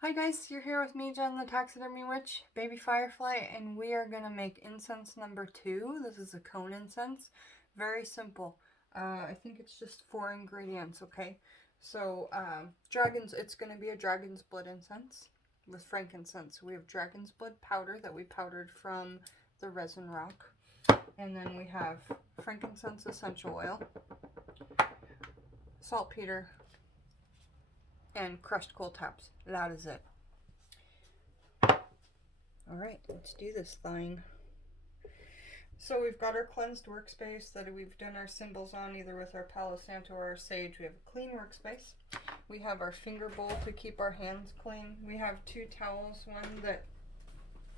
Hi guys, you're here with me, Jen the Taxidermy Witch, Baby Firefly, and we are going to make incense number 2. This is a cone incense. Very simple. I think it's just 4 ingredients, okay? So, it's going to be a dragon's blood incense with frankincense. We have dragon's blood powder that we powdered from the resin rock. And then we have frankincense essential oil, saltpeter, and crushed coal tabs. That is it. Alright, let's do this thing. So we've got our cleansed workspace that we've done our symbols on, either with our Palo Santo or our sage. We have a clean workspace. We have our finger bowl to keep our hands clean. We have 2 towels, one that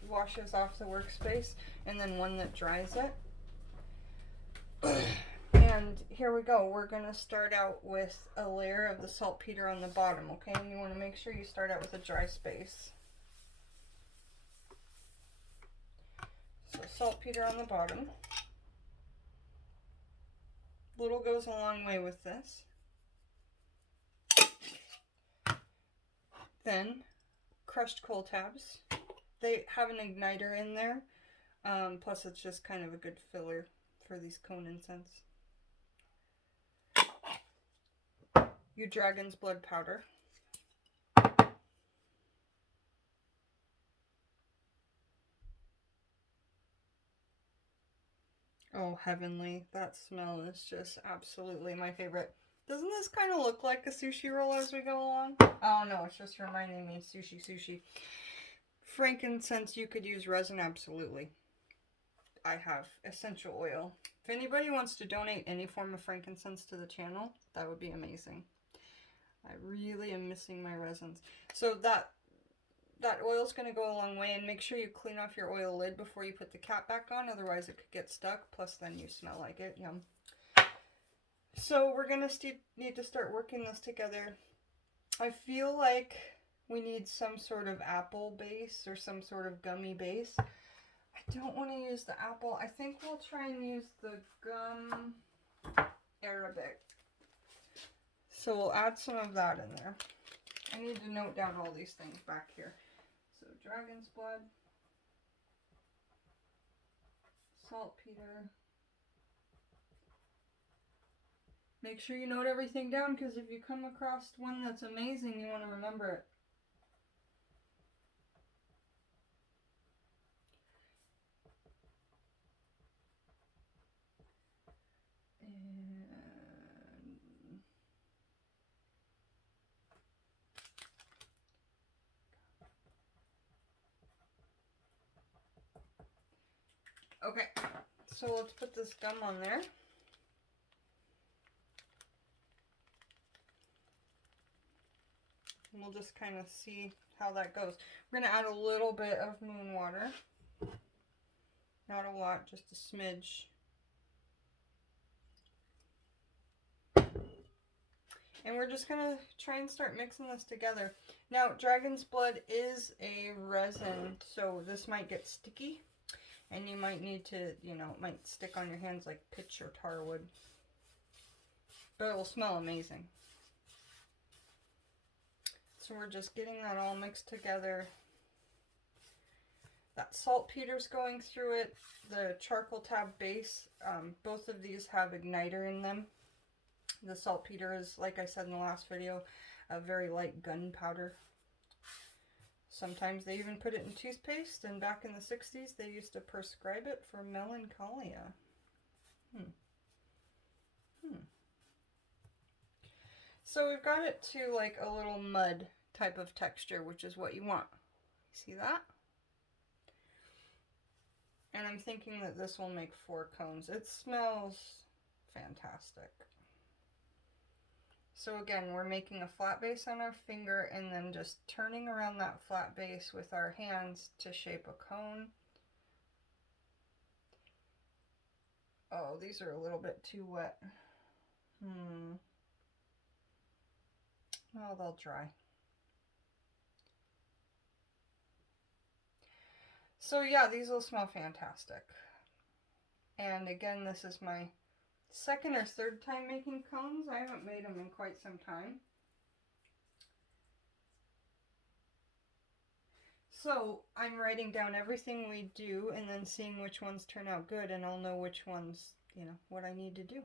washes off the workspace and then one that dries it. And here we go. We're going to start out with a layer of the saltpeter on the bottom, okay? And you want to make sure you start out with a dry space. So saltpeter on the bottom. Little goes a long way with this. Then crushed coal tabs. They have an igniter in there. Plus it's just kind of a good filler for these cone incense. Your dragon's blood powder. Oh, heavenly. That smell is just absolutely my favorite. Doesn't this kind of look like a sushi roll as we go along? Oh no, it's just reminding me of sushi. Frankincense, you could use resin, absolutely. I have essential oil. If anybody wants to donate any form of frankincense to the channel, that would be amazing. I really am missing my resins. So that oil is going to go a long way, and make sure you clean off your oil lid before you put the cap back on, otherwise it could get stuck, plus then you smell like it. Yum. So we're going to need to start working this together. I feel like we need some sort of apple base or some sort of gummy base. I don't want to use the apple. I think we'll try and use the gum Arabic. So we'll add some of that in there. I need to note down all these things back here. So dragon's blood, saltpeter. Make sure you note everything down, because if you come across one that's amazing, you want to remember it. Okay, so let's put this gum on there. And we'll just kind of see how that goes. We're going to add a little bit of moon water. Not a lot, just a smidge. And we're just going to try and start mixing this together. Now, dragon's blood is a resin, so this might get sticky. And you might need to, you know, it might stick on your hands like pitch or tar would. But it will smell amazing. So we're just getting that all mixed together. That saltpeter's going through it. The charcoal tab base, both of these have igniter in them. The saltpeter is, like I said in the last video, a very light gunpowder. Sometimes they even put it in toothpaste, and back in the 60s they used to prescribe it for melancholia. So we've got it to like a little mud type of texture, which is what you want. See that? And I'm thinking that this will make 4 cones. It smells fantastic. So again, we're making a flat base on our finger and then just turning around that flat base with our hands to shape a cone. Oh, these are a little bit too wet. Well, they'll dry. So yeah, these will smell fantastic. And again, this is my second or third time making cones. I haven't made them in quite some time. So I'm writing down everything we do and then seeing which ones turn out good, and I'll know which ones, you know, what I need to do.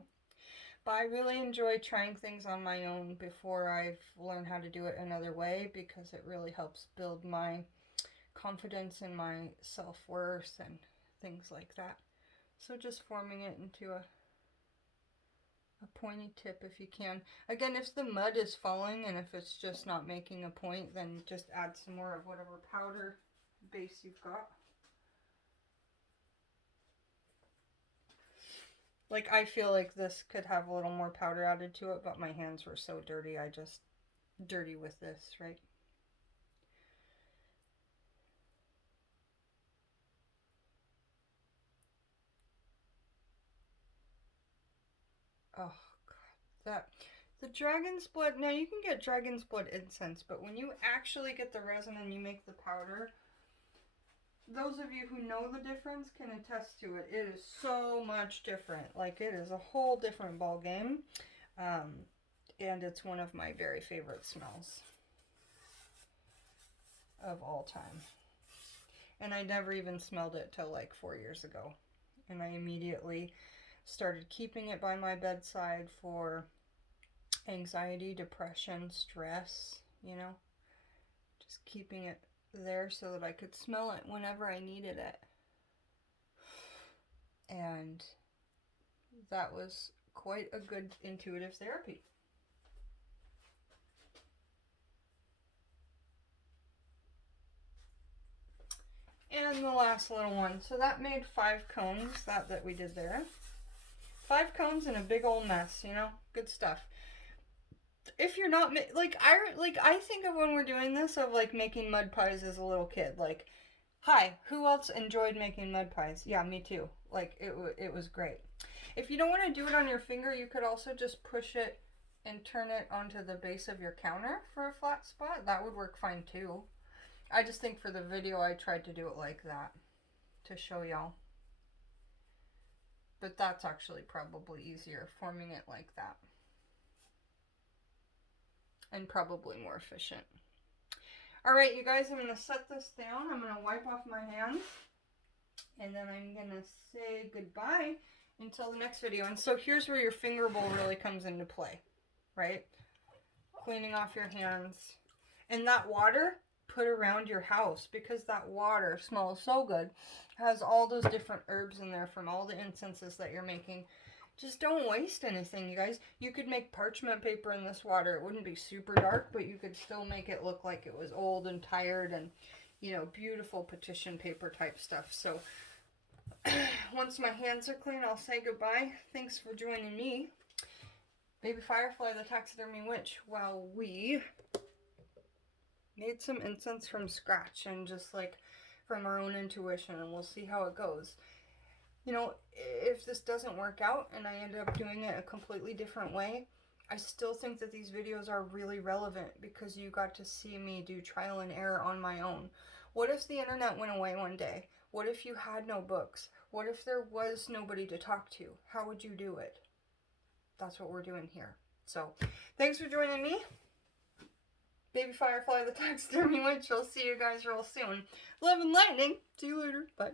But I really enjoy trying things on my own before I've learned how to do it another way, because it really helps build my confidence in my self-worth and things like that. So just forming it into a pointy tip if you can. Again, if the mud is falling and if it's just not making a point, then just add some more of whatever powder base you've got. Like, I feel like this could have a little more powder added to it, but my hands were so dirty, I just dirty with this, right? Oh, God. That, the dragon's blood, now you can get dragon's blood incense, but when you actually get the resin and you make the powder, those of you who know the difference can attest to it. It is so much different. Like, it is a whole different ball game. And it's one of my very favorite smells of all time. And I never even smelled it till like 4 years ago. And I immediately started keeping it by my bedside for anxiety, depression, stress, you know. Just keeping it there so that I could smell it whenever I needed it. And that was quite a good intuitive therapy. And the last little one. So that made 5 cones, that we did there. 5 cones in a big old mess, you know? Good stuff. If you're not, I think of when we're doing this of like making mud pies as a little kid. Like, hi, who else enjoyed making mud pies? Yeah, me too. Like, it was great. If you don't want to do it on your finger, you could also just push it and turn it onto the base of your counter for a flat spot. That would work fine too. I just think for the video I tried to do it like that to show y'all. But that's actually probably easier, forming it like that. And probably more efficient. Alright, you guys, I'm going to set this down. I'm going to wipe off my hands. And then I'm going to say goodbye until the next video. And so here's where your finger bowl really comes into play, right? Cleaning off your hands. And that water, put around your house, because that water smells so good. It has all those different herbs in there from all the incenses that you're making. Just don't waste anything, you guys. You could make parchment paper in this water. It wouldn't be super dark, but you could still make it look like it was old and tired and, you know, beautiful petition paper type stuff. So once my hands are clean, I'll say goodbye. Thanks for joining me, Baby Firefly the Taxidermy Witch, while we made some incense from scratch and just like from our own intuition, and we'll see how it goes. You know, if this doesn't work out and I end up doing it a completely different way, I still think that these videos are really relevant because you got to see me do trial and error on my own. What if the internet went away one day? What if you had no books? What if there was nobody to talk to? How would you do it? That's what we're doing here. So, thanks for joining me. Baby Firefly the Taxidermy Witch. I'll see you guys real soon. Love and lightning. See you later. Bye.